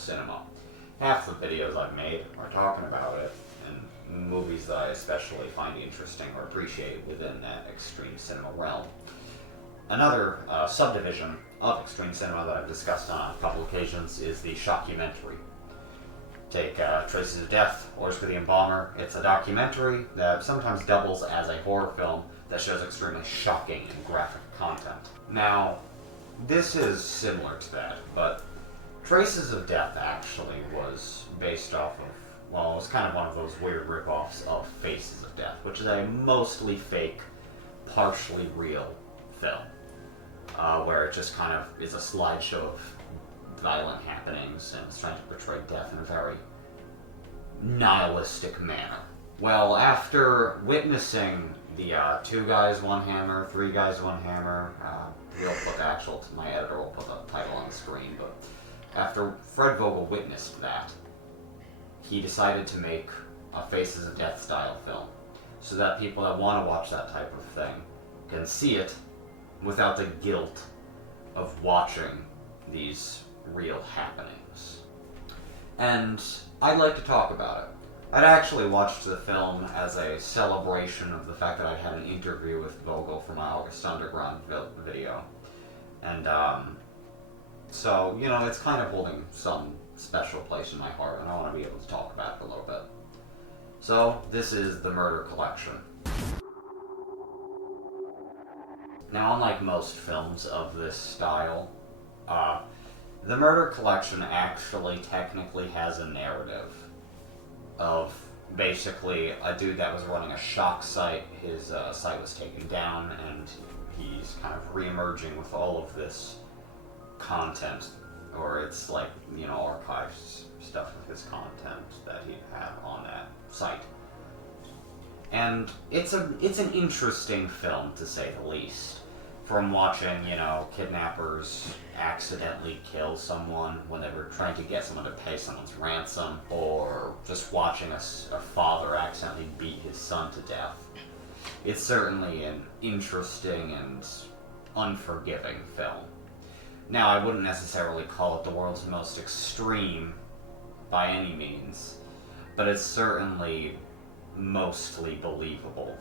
cinema. Half the videos I've made are talking about it, and movies that I especially find interesting or appreciate within that extreme cinema realm. Another subdivision of extreme cinema that I've discussed on a couple occasions is the shockumentary. Take Traces of Death, Orders for the Embalmer. It's a documentary that sometimes doubles as a horror film that shows extremely shocking and graphic content. Now, this is similar to that, but Traces of Death actually was based off of, well, it was kind of one of those weird rip-offs of Faces of Death, which is a mostly fake, partially real film, where it just kind of is a slideshow of violent happenings and it's trying to portray death in a very nihilistic manner. Well, after witnessing the 2 guys, 1 hammer, 3 guys, 1 hammer, my editor will put the title on the screen, but after Fred Vogel witnessed that, he decided to make a Faces of Death style film, so that people that want to watch that type of thing can see it without the guilt of watching these real happenings. And I'd like to talk about it. I'd actually watched the film as a celebration of the fact that I'd had an interview with Vogel for my August Underground video. And, so, you know, it's kind of holding some special place in my heart, and I want to be able to talk about it a little bit. So, this is The Murder Collection. Now, unlike most films of this style, The Murder Collection actually technically has a narrative of basically a dude that was running a shock site. His site was taken down, and he's kind of re-emerging with all of this content, or it's like, you know, archives stuff of his content that he had on that site. And it's an interesting film, to say the least. From watching, you know, kidnappers accidentally kill someone when they were trying to get someone to pay someone's ransom, or just watching a father accidentally beat his son to death. It's certainly an interesting and unforgiving film. Now, I wouldn't necessarily call it the world's most extreme by any means, but it's certainly mostly believable.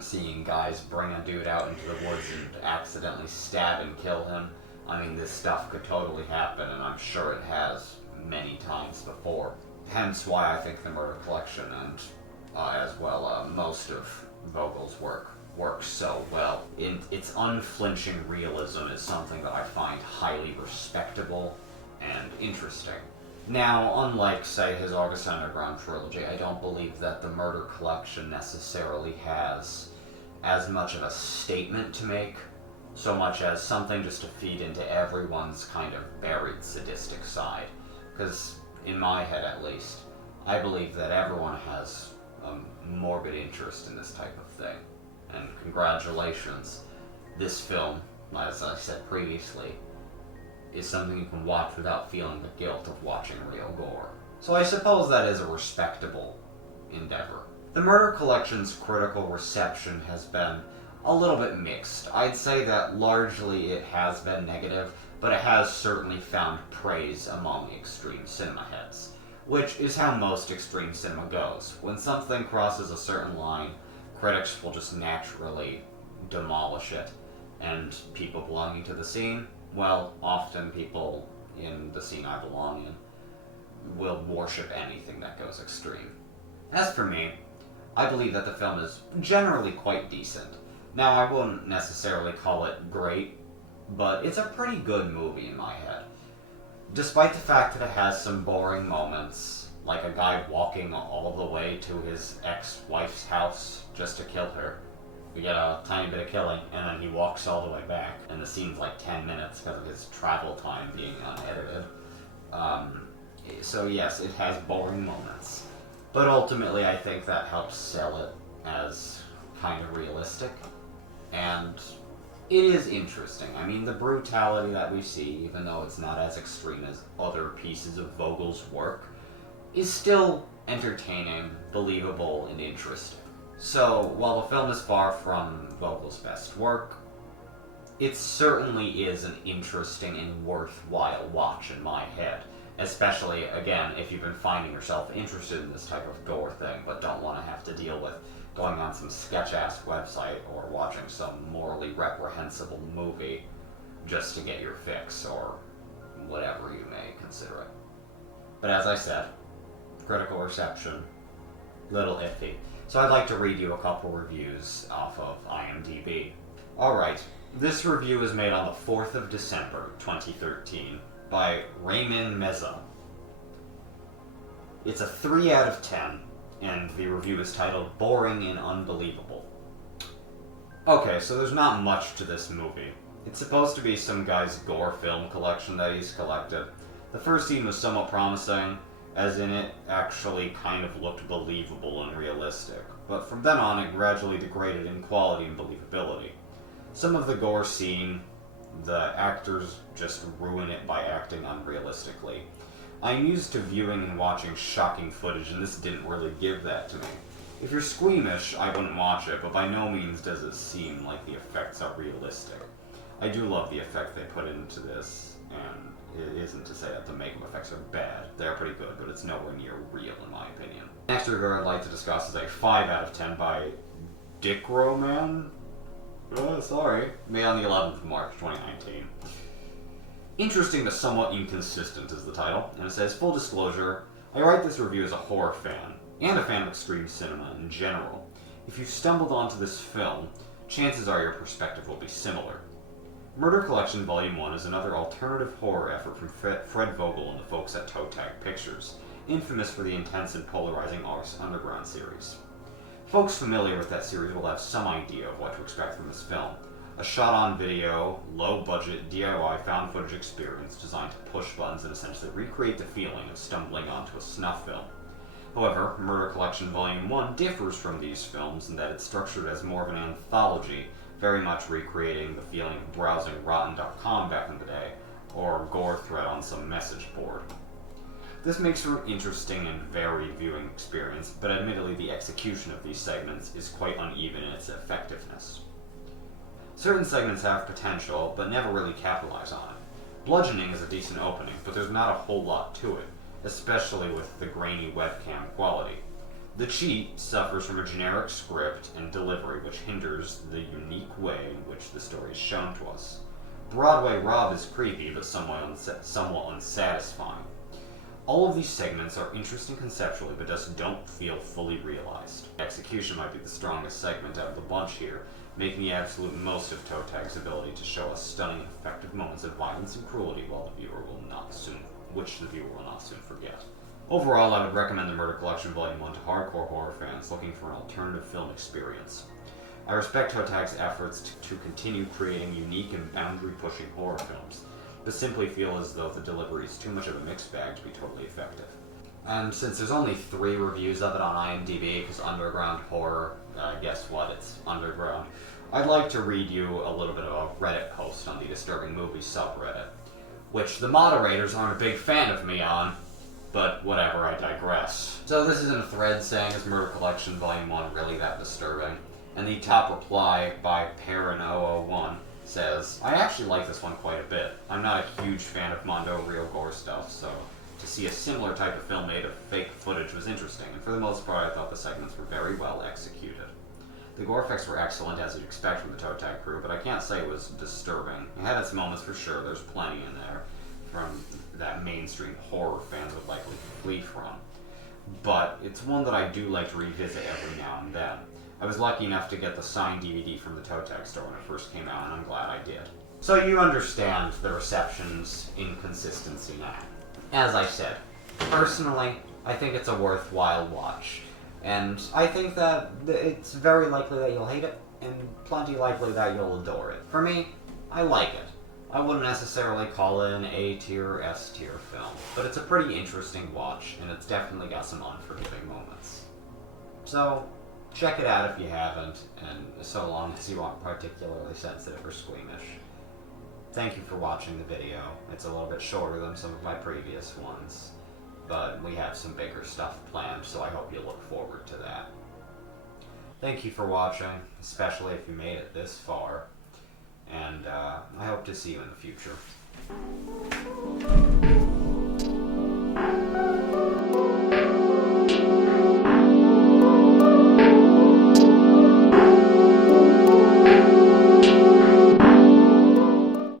Seeing guys bring a dude out into the woods and accidentally stab and kill him, I mean, this stuff could totally happen, and I'm sure it has many times before. Hence why I think The Murder Collection, and as well most of Vogel's work, works so well. Its unflinching realism is something that I find highly respectable and interesting. Now, unlike, say, his August Underground trilogy, I don't believe that The Murder Collection necessarily has as much of a statement to make, so much as something just to feed into everyone's kind of buried sadistic side. Because, in my head at least, I believe that everyone has a morbid interest in this type of thing. And congratulations, this film, as I said previously, is something you can watch without feeling the guilt of watching real gore. So I suppose that is a respectable endeavor. The Murder Collection's critical reception has been a little bit mixed. I'd say that largely it has been negative, but it has certainly found praise among the extreme cinema heads, which is how most extreme cinema goes. When something crosses a certain line, critics will just naturally demolish it, and people belonging to the scene, well, often people in the scene I belong in will worship anything that goes extreme. As for me, I believe that the film is generally quite decent. Now, I wouldn't necessarily call it great, but it's a pretty good movie in my head. Despite the fact that it has some boring moments, like a guy walking all the way to his ex-wife's house just to kill her. We get a tiny bit of killing, and then he walks all the way back, and the scene's like 10 minutes because of his travel time being unedited. So yes, it has boring moments. But ultimately, I think that helps sell it as kind of realistic. And it is interesting. I mean, the brutality that we see, even though it's not as extreme as other pieces of Vogel's work, is still entertaining, believable, and interesting. So, while the film is far from Vogel's best work, it certainly is an interesting and worthwhile watch in my head. Especially, again, if you've been finding yourself interested in this type of gore thing, but don't want to have to deal with going on some sketch-ass website or watching some morally reprehensible movie just to get your fix, or whatever you may consider it. But as I said, critical reception, little iffy. So I'd like to read you a couple reviews off of IMDb. Alright, this review is made on the 4th of December, 2013, by Raymond Meza. It's a 3 out of 10, and the review is titled Boring and Unbelievable. Okay, so there's not much to this movie. It's supposed to be some guy's gore film collection that he's collected. The first scene was somewhat promising, as in it actually kind of looked believable and realistic, but from then on it gradually degraded in quality and believability. Some of the gore scene, the actors just ruin it by acting unrealistically. I'm used to viewing and watching shocking footage, and this didn't really give that to me. If you're squeamish, I wouldn't watch it, but by no means does it seem like the effects are realistic. I do love the effect they put into this, and it isn't to say that the makeup effects are bad. They're pretty good, but it's nowhere near real in my opinion. Next review I'd like to discuss is a 5 out of 10 by Dick Roman. Made on the 11th of March, 2019. Interesting but somewhat inconsistent is the title, and it says, full disclosure, I write this review as a horror fan, and a fan of extreme cinema in general. If you've stumbled onto this film, chances are your perspective will be similar. Murder Collection Volume 1 is another alternative horror effort from Fred Vogel and the folks at Toetag Pictures, infamous for the intense and polarizing Ars Underground series. Folks familiar with that series will have some idea of what to expect from this film. A shot-on-video, low-budget, DIY found footage experience designed to push buttons and essentially recreate the feeling of stumbling onto a snuff film. However, Murder Collection Volume 1 differs from these films in that it's structured as more of an anthology, very much recreating the feeling of browsing Rotten.com back in the day, or gore thread on some message board. This makes for an interesting and varied viewing experience, but admittedly the execution of these segments is quite uneven in its effectiveness. Certain segments have potential, but never really capitalize on it. Bludgeoning is a decent opening, but there's not a whole lot to it, especially with the grainy webcam quality. The Cheat suffers from a generic script and delivery which hinders the unique way in which the story is shown to us. Broadway Rob is creepy, but somewhat unsatisfying. All of these segments are interesting conceptually, but just don't feel fully realized. Execution might be the strongest segment out of the bunch here, making the absolute most of Toetag's ability to show us stunning, effective moments of violence and cruelty which the viewer will not soon forget. Overall, I would recommend the Murder Collection Volume 1 to hardcore horror fans looking for an alternative film experience. I respect Toetag's efforts to continue creating unique and boundary-pushing horror films, but simply feel as though the delivery is too much of a mixed bag to be totally effective. And since there's only 3 reviews of it on IMDb, because underground horror, guess what, it's underground, I'd like to read you a little bit of a Reddit post on the Disturbing Movies subreddit, which the moderators aren't a big fan of me on, but whatever, I digress. So this is in a thread saying, is Murder Collection Volume 1 really that disturbing? And the top reply by Perrin001 says, I actually like this one quite a bit. I'm not a huge fan of Mondo real gore stuff, so to see a similar type of film made of fake footage was interesting, and for the most part I thought the segments were very well executed. The gore effects were excellent, as you'd expect from the Toetag crew, but I can't say it was disturbing. It had its moments for sure, there's plenty in there from that mainstream horror fans would likely flee from. But it's one that I do like to revisit every now and then. I was lucky enough to get the signed DVD from the Toetag store when it first came out, and I'm glad I did. So you understand the reception's inconsistency now. As I said, personally, I think it's a worthwhile watch. And I think that it's very likely that you'll hate it, and plenty likely that you'll adore it. For me, I like it. I wouldn't necessarily call it an A-tier or S-tier film, but it's a pretty interesting watch, and it's definitely got some unforgiving moments. So, check it out if you haven't, and so long as you aren't particularly sensitive or squeamish. Thank you for watching the video. It's a little bit shorter than some of my previous ones, but we have some bigger stuff planned, so I hope you look forward to that. Thank you for watching, especially if you made it this far, and I hope to see you in the future.